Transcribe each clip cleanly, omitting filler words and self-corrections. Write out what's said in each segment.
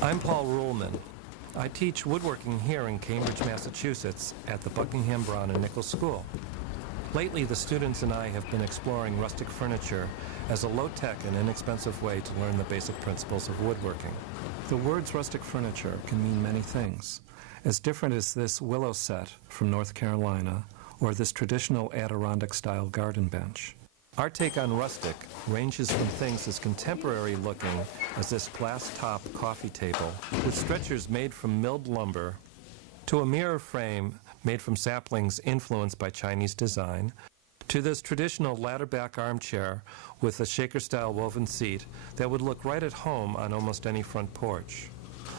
I'm Paul Ruhlman. I teach woodworking here in Cambridge, Massachusetts at the Buckingham Brown and Nichols School. Lately, the students and I have been exploring rustic furniture as a low-tech and inexpensive way to learn the basic principles of woodworking. The words rustic furniture can mean many things, as different as this willow set from North Carolina or this traditional Adirondack-style garden bench. Our take on rustic ranges from things as contemporary looking as this glass-top coffee table with stretchers made from milled lumber to a mirror frame made from saplings influenced by Chinese design to this traditional ladder-back armchair with a shaker-style woven seat that would look right at home on almost any front porch.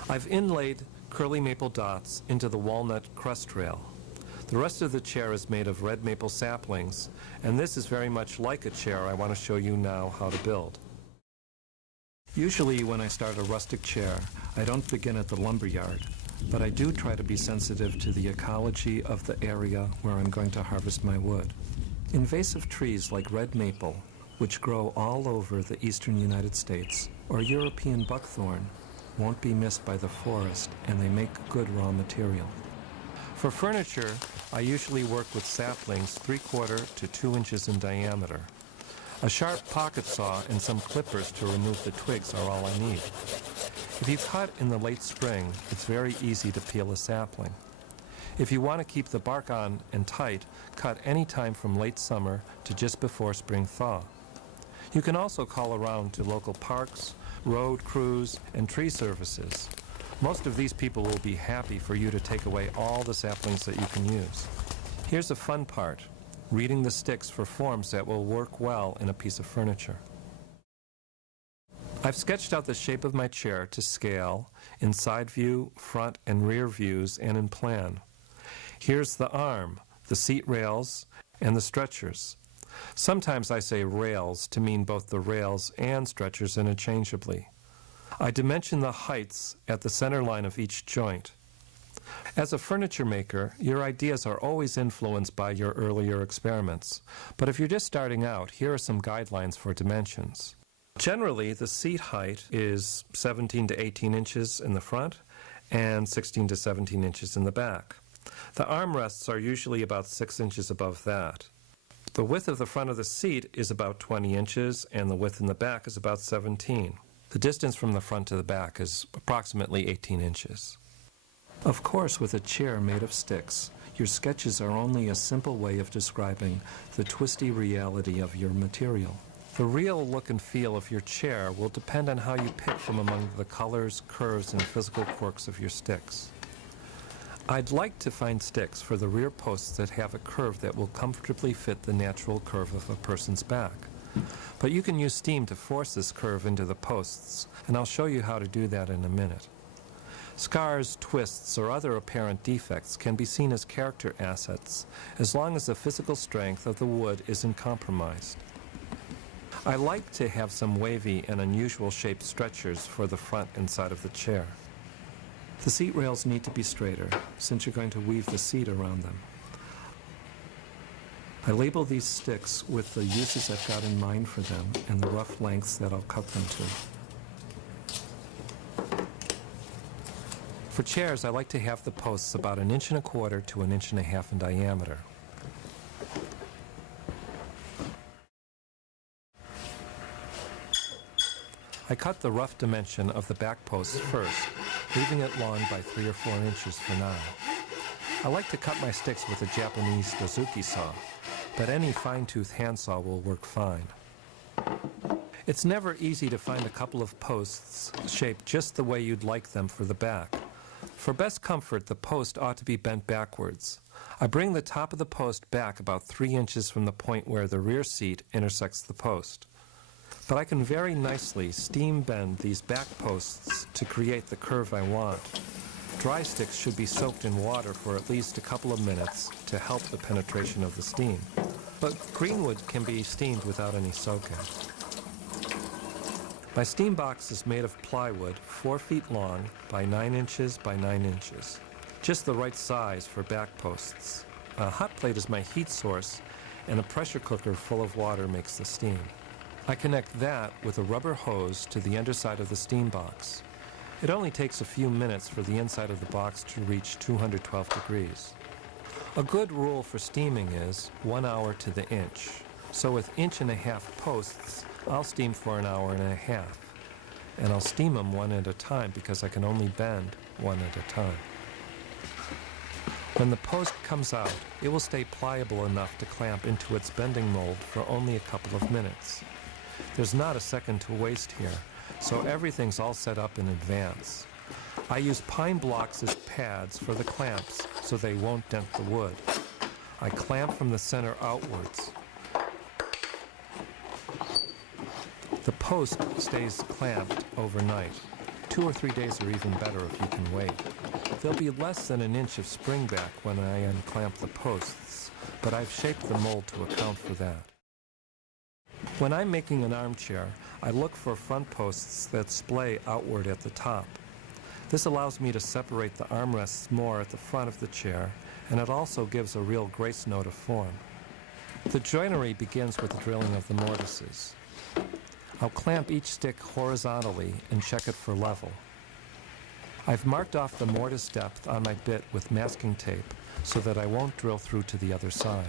I've inlaid curly maple dots into the walnut crust rail. The rest of the chair is made of red maple saplings, and this is very much like a chair I want to show you now how to build. Usually when I start a rustic chair, I don't begin at the lumber yard, but I do try to be sensitive to the ecology of the area where I'm going to harvest my wood. Invasive trees like red maple, which grow all over the eastern United States, or European buckthorn, won't be missed by the forest, and they make good raw material. For furniture, I usually work with saplings 3/4 to 2 inches in diameter. A sharp pocket saw and some clippers to remove the twigs are all I need. If you cut in the late spring, it's very easy to peel a sapling. If you want to keep the bark on and tight, cut any time from late summer to just before spring thaw. You can also call around to local parks, road crews, and tree services. Most of these people will be happy for you to take away all the saplings that you can use. Here's a fun part, reading the sticks for forms that will work well in a piece of furniture. I've sketched out the shape of my chair to scale in side view, front and rear views, and in plan. Here's the arm, the seat rails, and the stretchers. Sometimes I say rails to mean both the rails and stretchers interchangeably. I dimension the heights at the center line of each joint. As a furniture maker, your ideas are always influenced by your earlier experiments. But if you're just starting out, here are some guidelines for dimensions. Generally, the seat height is 17 to 18 inches in the front and 16 to 17 inches in the back. The armrests are usually about 6 inches above that. The width of the front of the seat is about 20 inches, and the width in the back is about 17. The distance from the front to the back is approximately 18 inches. Of course, with a chair made of sticks, your sketches are only a simple way of describing the twisty reality of your material. The real look and feel of your chair will depend on how you pick from among the colors, curves, and physical quirks of your sticks. I'd like to find sticks for the rear posts that have a curve that will comfortably fit the natural curve of a person's back. But you can use steam to force this curve into the posts, and I'll show you how to do that in a minute. Scars, twists, or other apparent defects can be seen as character assets as long as the physical strength of the wood isn't compromised. I like to have some wavy and unusual shaped stretchers for the front and side of the chair. The seat rails need to be straighter since you're going to weave the seat around them. I label these sticks with the uses I've got in mind for them and the rough lengths that I'll cut them to. For chairs, I like to have the posts about 1 1/4 to 1 1/2 inches in diameter. I cut the rough dimension of the back posts first, leaving it long by 3 or 4 inches for now. I like to cut my sticks with a Japanese dozuki saw, but any fine-tooth handsaw will work fine. It's never easy to find a couple of posts shaped just the way you'd like them for the back. For best comfort, the post ought to be bent backwards. I bring the top of the post back about 3 inches from the point where the rear seat intersects the post. But I can very nicely steam bend these back posts to create the curve I want. Dry sticks should be soaked in water for at least a couple of minutes to help the penetration of the steam. But greenwood can be steamed without any soaking. My steam box is made of plywood, 4 feet long by 9 inches by 9 inches. Just the right size for back posts. A hot plate is my heat source, and a pressure cooker full of water makes the steam. I connect that with a rubber hose to the underside of the steam box. It only takes a few minutes for the inside of the box to reach 212 degrees. A good rule for steaming is 1 hour to the inch. So with 1.5-inch posts, I'll steam for 1.5 hours. And I'll steam them one at a time because I can only bend one at a time. When the post comes out, it will stay pliable enough to clamp into its bending mold for only a couple of minutes. There's not a second to waste here, so everything's all set up in advance. I use pine blocks as pads for the clamps so they won't dent the wood. I clamp from the center outwards. The post stays clamped overnight. 2 or 3 days are even better if you can wait. There'll be less than 1 inch of springback when I unclamp the posts, but I've shaped the mold to account for that. When I'm making an armchair, I look for front posts that splay outward at the top. This allows me to separate the armrests more at the front of the chair, and it also gives a real grace note of form. The joinery begins with the drilling of the mortises. I'll clamp each stick horizontally and check it for level. I've marked off the mortise depth on my bit with masking tape so that I won't drill through to the other side.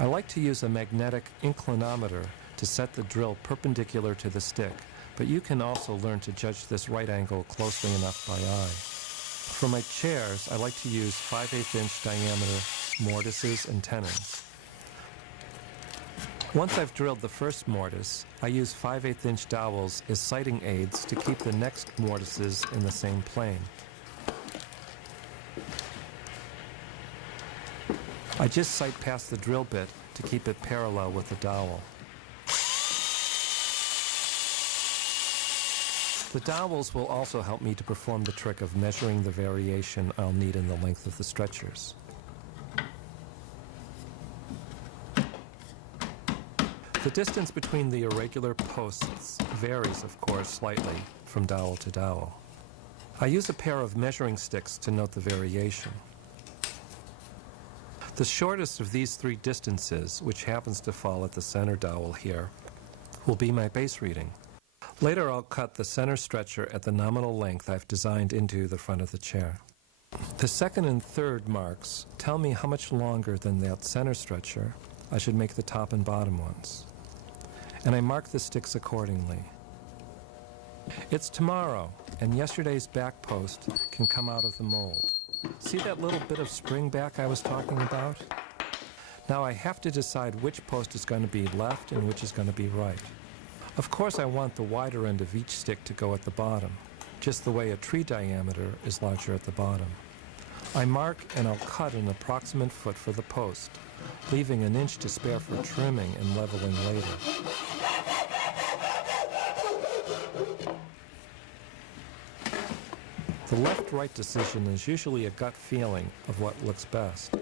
I like to use a magnetic inclinometer to set the drill perpendicular to the stick, but you can also learn to judge this right angle closely enough by eye. For my chairs, I like to use 5/8-inch diameter mortises and tenons. Once I've drilled the first mortise, I use 5/8-inch dowels as sighting aids to keep the next mortises in the same plane. I just sight past the drill bit to keep it parallel with the dowel. The dowels will also help me to perform the trick of measuring the variation I'll need in the length of the stretchers. The distance between the irregular posts varies, of course, slightly from dowel to dowel. I use a pair of measuring sticks to note the variation. The shortest of these 3 distances, which happens to fall at the center dowel here, will be my base reading. Later I'll cut the center stretcher at the nominal length I've designed into the front of the chair. The second and third marks tell me how much longer than that center stretcher I should make the top and bottom ones. And I mark the sticks accordingly. It's tomorrow, and yesterday's back post can come out of the mold. See that little bit of spring back I was talking about? Now I have to decide which post is going to be left and which is going to be right. Of course I want the wider end of each stick to go at the bottom, just the way a tree diameter is larger at the bottom. I mark and I'll cut an approximate foot for the post, leaving 1 inch to spare for trimming and leveling later. The left-right decision is usually a gut feeling of what looks best.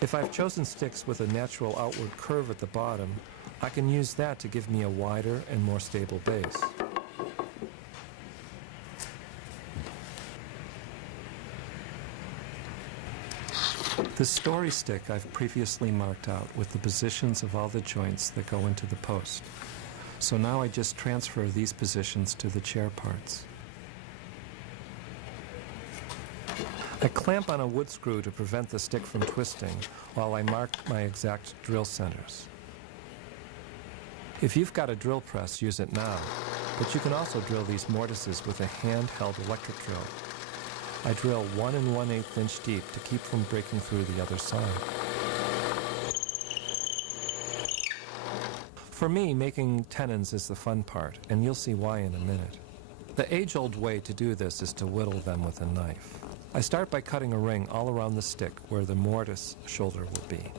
If I've chosen sticks with a natural outward curve at the bottom, I can use that to give me a wider and more stable base. The story stick I've previously marked out with the positions of all the joints that go into the post. So now I just transfer these positions to the chair parts. I clamp on a wood screw to prevent the stick from twisting while I mark my exact drill centers. If you've got a drill press, use it now, but you can also drill these mortises with a handheld electric drill. I drill 1 1/8 inch deep to keep from breaking through the other side. For me, making tenons is the fun part, and you'll see why in a minute. The age-old way to do this is to whittle them with a knife. I start by cutting a ring all around the stick where the mortise shoulder will be.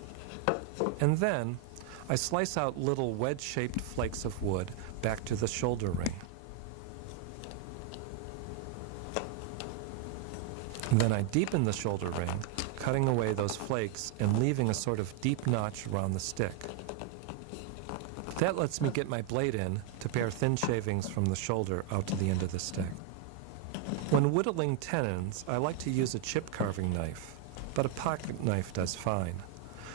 And then, I slice out little wedge-shaped flakes of wood back to the shoulder ring. And then I deepen the shoulder ring, cutting away those flakes and leaving a sort of deep notch around the stick. That lets me get my blade in to pare thin shavings from the shoulder out to the end of the stick. When whittling tenons, I like to use a chip carving knife, but a pocket knife does fine.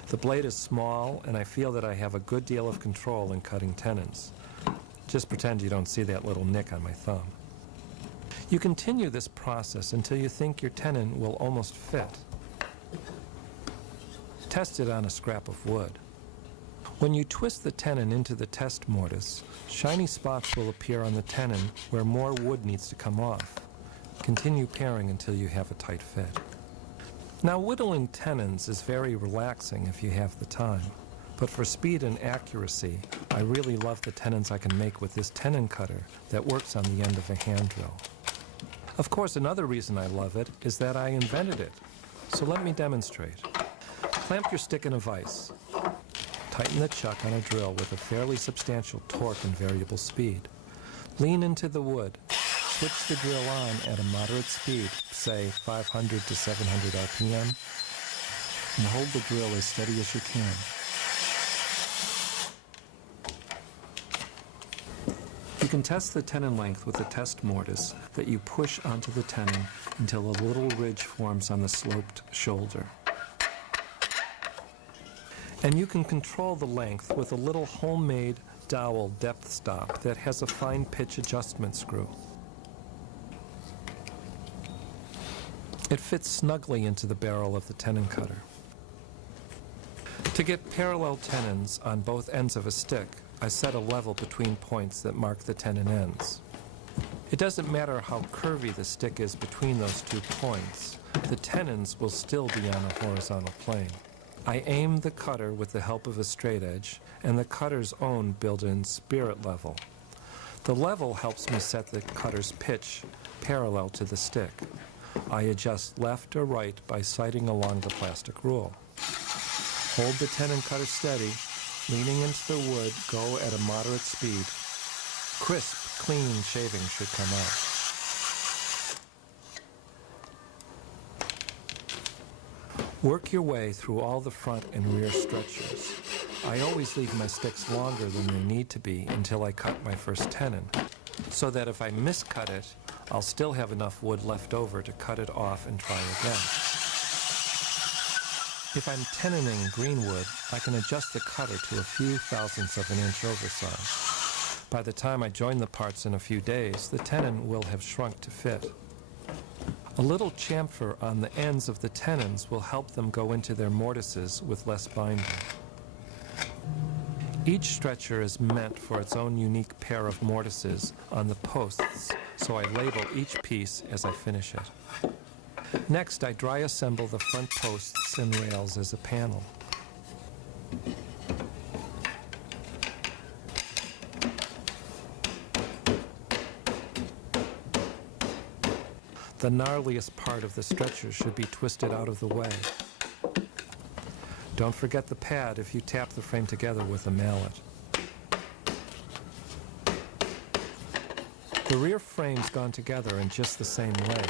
The blade is small, and I feel that I have a good deal of control in cutting tenons. Just pretend you don't see that little nick on my thumb. You continue this process until you think your tenon will almost fit. Test it on a scrap of wood. When you twist the tenon into the test mortise, shiny spots will appear on the tenon where more wood needs to come off. Continue paring until you have a tight fit. Now, whittling tenons is very relaxing if you have the time, but for speed and accuracy, I really love the tenons I can make with this tenon cutter that works on the end of a hand drill. Of course, another reason I love it is that I invented it, so let me demonstrate. Clamp your stick in a vise. Tighten the chuck on a drill with a fairly substantial torque and variable speed. Lean into the wood. Switch the drill on at a moderate speed, say 500 to 700 RPM, and hold the drill as steady as you can. You can test the tenon length with a test mortise that you push onto the tenon until a little ridge forms on the sloped shoulder. And you can control the length with a little homemade dowel depth stop that has a fine pitch adjustment screw. It fits snugly into the barrel of the tenon cutter. To get parallel tenons on both ends of a stick, I set a level between points that mark the tenon ends. It doesn't matter how curvy the stick is between those 2 points, the tenons will still be on a horizontal plane. I aim the cutter with the help of a straight edge and the cutter's own built-in spirit level. The level helps me set the cutter's pitch parallel to the stick. I adjust left or right by sighting along the plastic rule. Hold the tenon cutter steady, leaning into the wood, go at a moderate speed. Crisp, clean shaving should come out. Work your way through all the front and rear stretchers. I always leave my sticks longer than they need to be until I cut my first tenon, so that if I miscut it, I'll still have enough wood left over to cut it off and try again. If I'm tenoning green wood, I can adjust the cutter to a few thousandths of an inch oversize. By the time I join the parts in a few days, the tenon will have shrunk to fit. A little chamfer on the ends of the tenons will help them go into their mortises with less binding. Each stretcher is meant for its own unique pair of mortises on the posts, so I label each piece as I finish it. Next, I dry assemble the front posts and rails as a panel. The gnarliest part of the stretcher should be twisted out of the way. Don't forget the pad if you tap the frame together with a mallet. The rear frame's gone together in just the same way,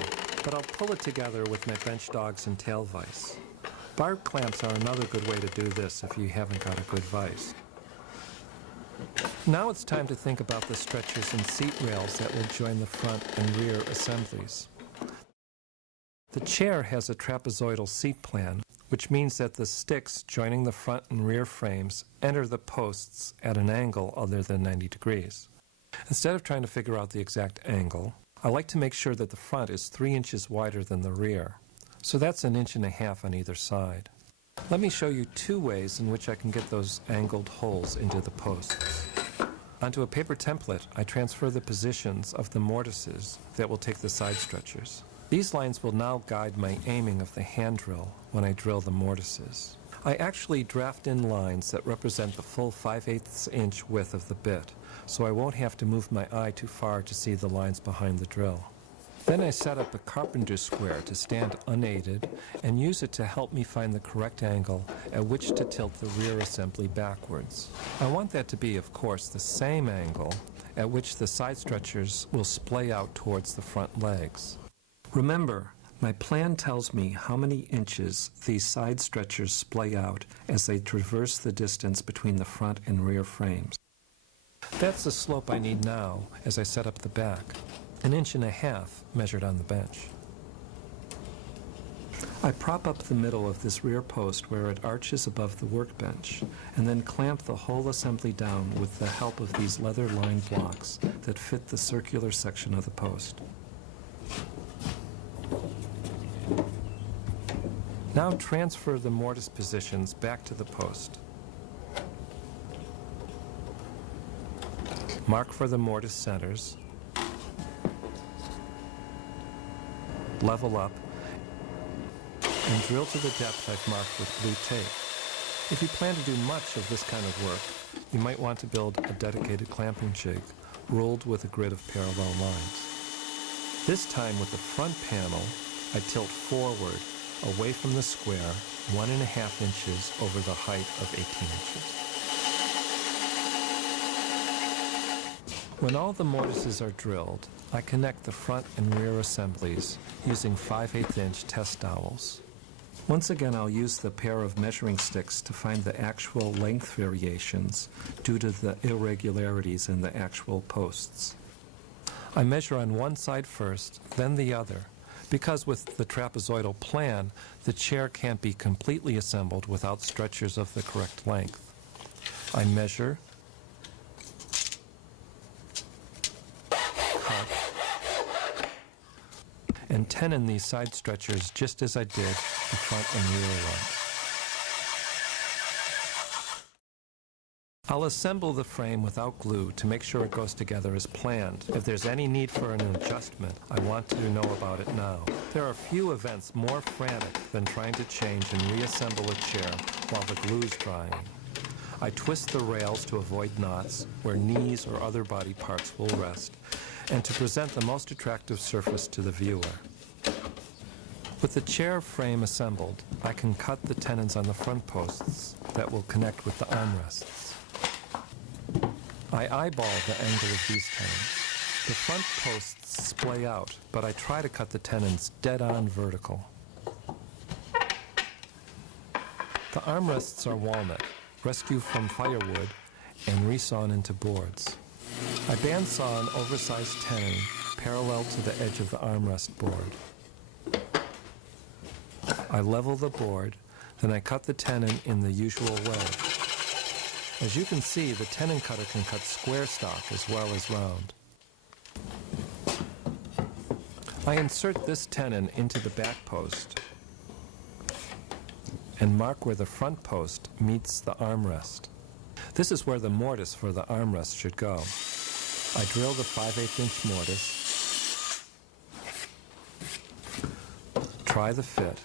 but I'll pull it together with my bench dogs and tail vise. Barb clamps are another good way to do this if you haven't got a good vise. Now it's time to think about the stretchers and seat rails that will join the front and rear assemblies. The chair has a trapezoidal seat plan, which means that the sticks joining the front and rear frames enter the posts at an angle other than 90 degrees. Instead of trying to figure out the exact angle, I like to make sure that the front is 3 inches wider than the rear. So that's 1.5 inches on either side. Let me show you 2 ways in which I can get those angled holes into the posts. Onto a paper template, I transfer the positions of the mortises that will take the side stretchers. These lines will now guide my aiming of the hand drill when I drill the mortises. I actually draft in lines that represent the full 5/8 inch width of the bit, so I won't have to move my eye too far to see the lines behind the drill. Then I set up a carpenter's square to stand unaided and use it to help me find the correct angle at which to tilt the rear assembly backwards. I want that to be, of course, the same angle at which the side stretchers will splay out towards the front legs. Remember, my plan tells me how many inches these side stretchers splay out as they traverse the distance between the front and rear frames. That's the slope I need now as I set up the back, 1.5 inches measured on the bench. I prop up the middle of this rear post where it arches above the workbench, and then clamp the whole assembly down with the help of these leather-lined blocks that fit the circular section of the post. Now transfer the mortise positions back to the post. Mark for the mortise centers. Level up and drill to the depth I've marked with blue tape. If you plan to do much of this kind of work, you might want to build a dedicated clamping jig ruled with a grid of parallel lines. This time with the front panel, I tilt forward away from the square 1.5 inches over the height of 18 inches. When all the mortises are drilled, I connect the front and rear assemblies using 5/8 inch test dowels. Once again, I'll use the pair of measuring sticks to find the actual length variations due to the irregularities in the actual posts. I measure on one side first, then the other, because with the trapezoidal plan, the chair can't be completely assembled without stretchers of the correct length. I measure, cut, and tenon these side stretchers just as I did the front and rear ones. I'll assemble the frame without glue to make sure it goes together as planned. If there's any need for an adjustment, I want to know about it now. There are few events more frantic than trying to change and reassemble a chair while the glue's drying. I twist the rails to avoid knots where knees or other body parts will rest, and to present the most attractive surface to the viewer. With the chair frame assembled, I can cut the tenons on the front posts that will connect with the armrests. I eyeball the angle of these tenons. The front posts splay out, but I try to cut the tenons dead-on vertical. The armrests are walnut, rescued from firewood, and resawn into boards. I bandsaw an oversized tenon parallel to the edge of the armrest board. I level the board, then I cut the tenon in the usual way. As you can see, the tenon cutter can cut square stock as well as round. I insert this tenon into the back post and mark where the front post meets the armrest. This is where the mortise for the armrest should go. I drill the 5/8 inch mortise, try the fit,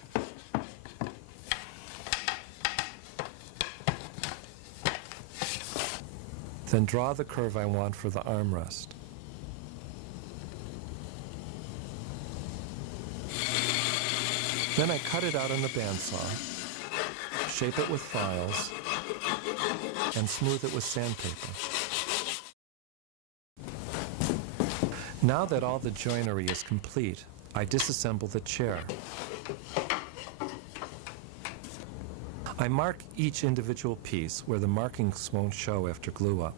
then draw the curve I want for the armrest. Then I cut it out on the bandsaw, shape it with files, and smooth it with sandpaper. Now that all the joinery is complete, I disassemble the chair. I mark each individual piece where the markings won't show after glue up.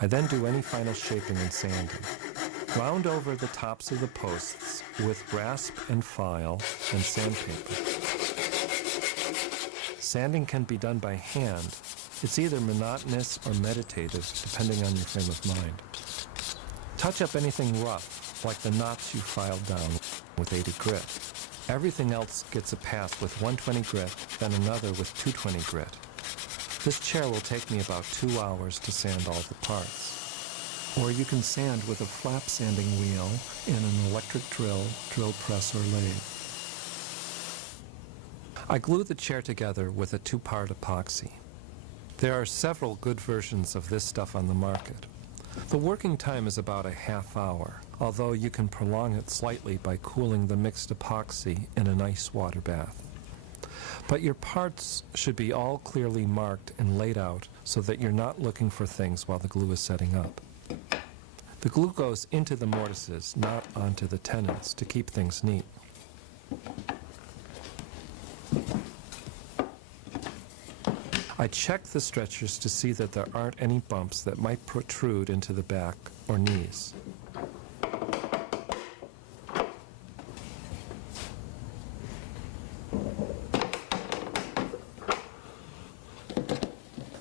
I then do any final shaping and sanding. Round over the tops of the posts with rasp and file and sandpaper. Sanding can be done by hand. It's either monotonous or meditative, depending on your frame of mind. Touch up anything rough, like the knots you filed down with 80 grit. Everything else gets a pass with 120 grit, then another with 220 grit. This chair will take me about 2 hours to sand all the parts. Or you can sand with a flap sanding wheel in an electric drill press, or lathe. I glue the chair together with a 2-part epoxy. There are several good versions of this stuff on the market. The working time is about a half hour, although you can prolong it slightly by cooling the mixed epoxy in an ice water bath. But your parts should be all clearly marked and laid out so that you're not looking for things while the glue is setting up. The glue goes into the mortises, not onto the tenons, to keep things neat. I check the stretchers to see that there aren't any bumps that might protrude into the back or knees.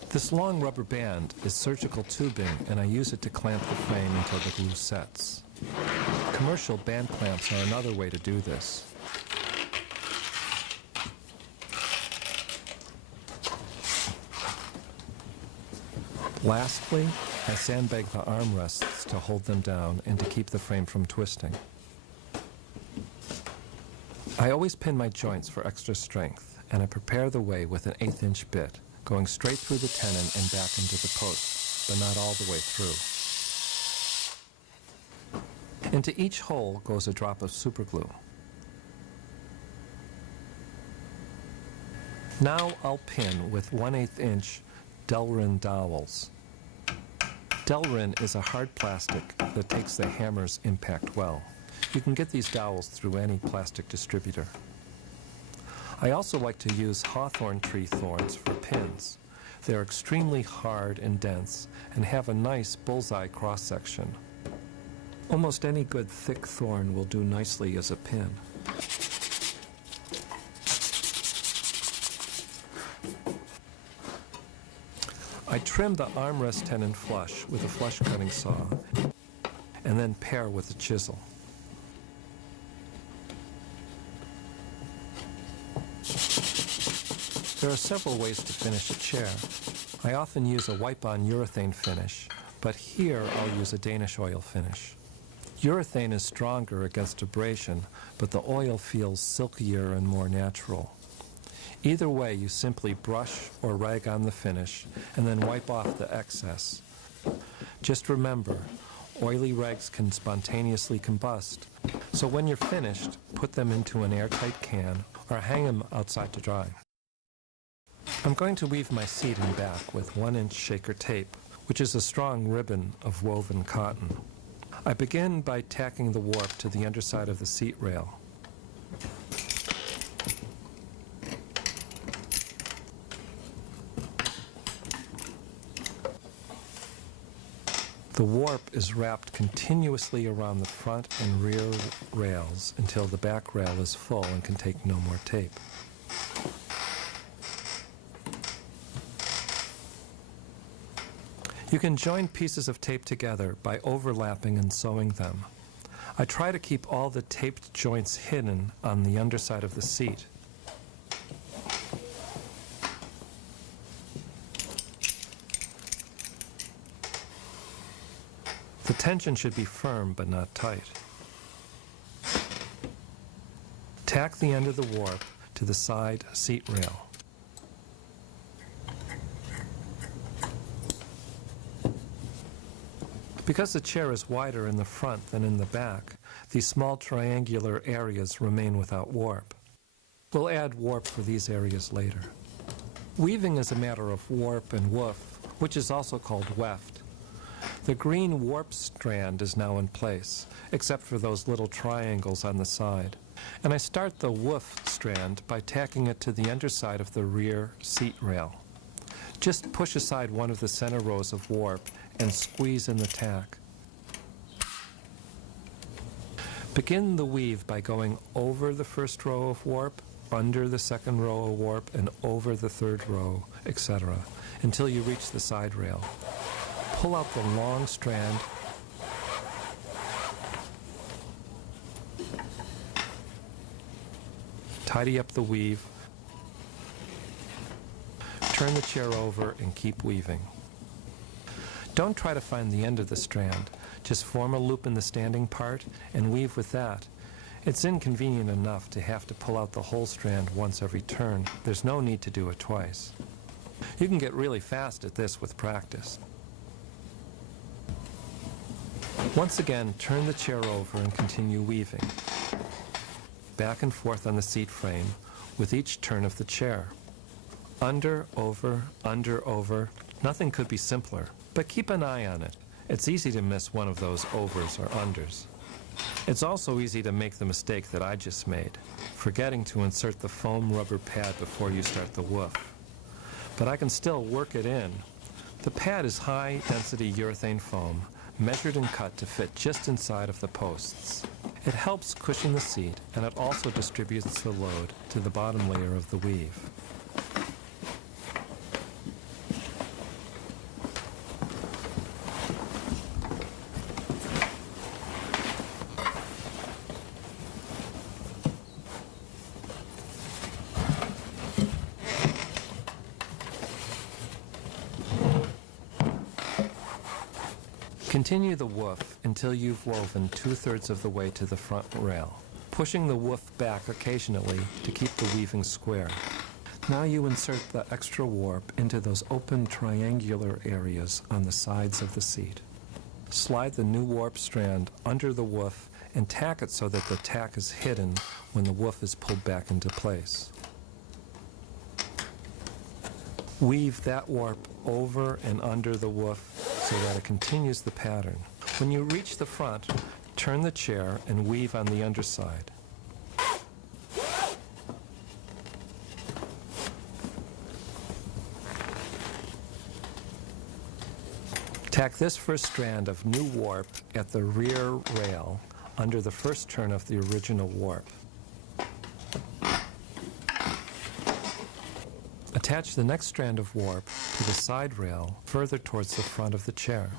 This long rubber band is surgical tubing, and I use it to clamp the frame until the glue sets. Commercial band clamps are another way to do this. Lastly, I sandbag the armrests to hold them down and to keep the frame from twisting. I always pin my joints for extra strength, and I prepare the way with an 1/8 inch bit, going straight through the tenon and back into the post, but not all the way through. Into each hole goes a drop of superglue. Now I'll pin with 1/8 inch Delrin dowels. Delrin is a hard plastic that takes the hammer's impact well. You can get these dowels through any plastic distributor. I also like to use hawthorn tree thorns for pins. They're extremely hard and dense and have a nice bullseye cross-section. Almost any good thick thorn will do nicely as a pin. I trim the armrest tenon flush with a flush cutting saw and then pare with a chisel. There are several ways to finish a chair. I often use a wipe-on urethane finish, but here I'll use a Danish oil finish. Urethane is stronger against abrasion, but the oil feels silkier and more natural. Either way, you simply brush or rag on the finish and then wipe off the excess. Just remember, oily rags can spontaneously combust, so when you're finished, put them into an airtight can or hang them outside to dry. I'm going to weave my seat and back with 1-inch shaker tape, which is a strong ribbon of woven cotton. I begin by tacking the warp to the underside of the seat rail. The warp is wrapped continuously around the front and rear rails until the back rail is full and can take no more tape. You can join pieces of tape together by overlapping and sewing them. I try to keep all the taped joints hidden on the underside of the seat. The tension should be firm but not tight. Tack the end of the warp to the side seat rail. Because the chair is wider in the front than in the back, these small triangular areas remain without warp. We'll add warp for these areas later. Weaving is a matter of warp and woof, which is also called weft. The green warp strand is now in place, except for those little triangles on the side. And I start the woof strand by tacking it to the underside of the rear seat rail. Just push aside one of the center rows of warp and squeeze in the tack. Begin the weave by going over the first row of warp, under the second row of warp, and over the third row, etc., until you reach the side rail. Pull out the long strand, tidy up the weave, turn the chair over, and keep weaving. Don't try to find the end of the strand. Just form a loop in the standing part and weave with that. It's inconvenient enough to have to pull out the whole strand once every turn. There's no need to do it twice. You can get really fast at this with practice. Once again, turn the chair over and continue weaving. Back and forth on the seat frame with each turn of the chair. Under, over, nothing could be simpler. But keep an eye on it. It's easy to miss one of those overs or unders. It's also easy to make the mistake that I just made, forgetting to insert the foam rubber pad before you start the woof. But I can still work it in. The pad is high-density urethane foam, measured and cut to fit just inside of the posts. It helps cushion the seat, and it also distributes the load to the bottom layer of the weave. Continue the woof until you've woven 2/3 of the way to the front rail, pushing the woof back occasionally to keep the weaving square. Now you insert the extra warp into those open triangular areas on the sides of the seat. Slide the new warp strand under the woof and tack it so that the tack is hidden when the woof is pulled back into place. Weave that warp over and under the woof so that it continues the pattern. When you reach the front, turn the chair and weave on the underside. Tack this first strand of new warp at the rear rail under the first turn of the original warp. Attach the next strand of warp to the side rail further towards the front of the chair.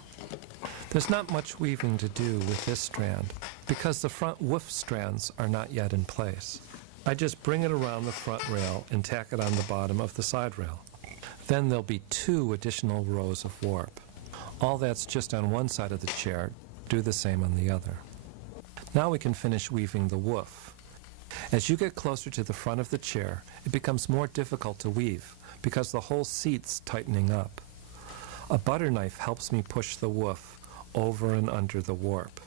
There's not much weaving to do with this strand because the front woof strands are not yet in place. I just bring it around the front rail and tack it on the bottom of the side rail. Then there'll be 2 additional rows of warp. All that's just on one side of the chair. Do the same on the other. Now we can finish weaving the woof. As you get closer to the front of the chair, it becomes more difficult to weave because the whole seat's tightening up. A butter knife helps me push the woof over and under the warp.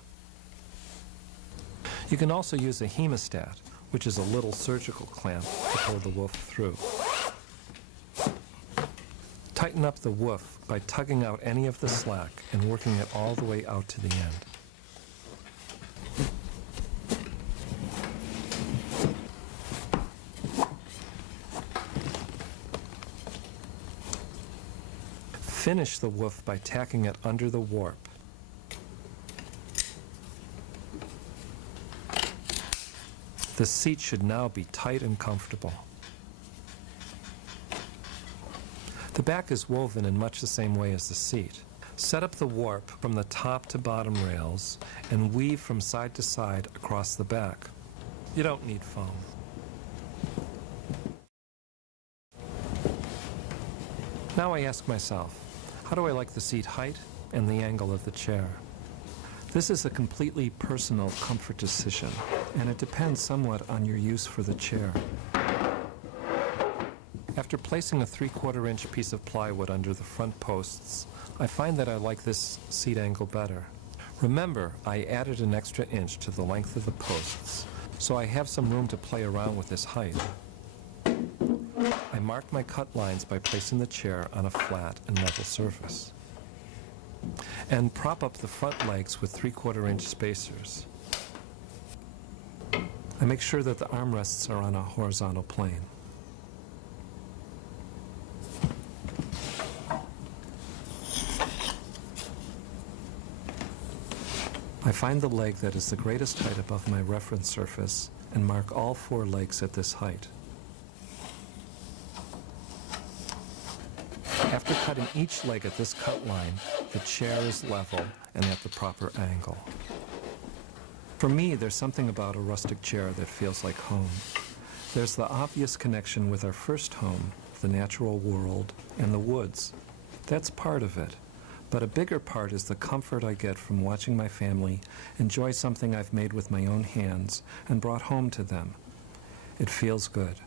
You can also use a hemostat, which is a little surgical clamp, to pull the woof through. Tighten up the woof by tugging out any of the slack and working it all the way out to the end. Finish the woof by tacking it under the warp. The seat should now be tight and comfortable. The back is woven in much the same way as the seat. Set up the warp from the top to bottom rails and weave from side to side across the back. You don't need foam. Now I ask myself, how do I like the seat height and the angle of the chair? This is a completely personal comfort decision, and it depends somewhat on your use for the chair. After placing a 3/4 inch piece of plywood under the front posts, I find that I like this seat angle better. Remember, I added an extra inch to the length of the posts, so I have some room to play around with this height. I marked my cut lines by placing the chair on a flat and level surface. And prop up the front legs with 3/4 inch spacers. I make sure that the armrests are on a horizontal plane. I find the leg that is the greatest height above my reference surface and mark all 4 legs at this height. After cutting each leg at this cut line, the chair is level and at the proper angle. For me, there's something about a rustic chair that feels like home. There's the obvious connection with our first home, the natural world, and the woods. That's part of it. But a bigger part is the comfort I get from watching my family enjoy something I've made with my own hands and brought home to them. It feels good.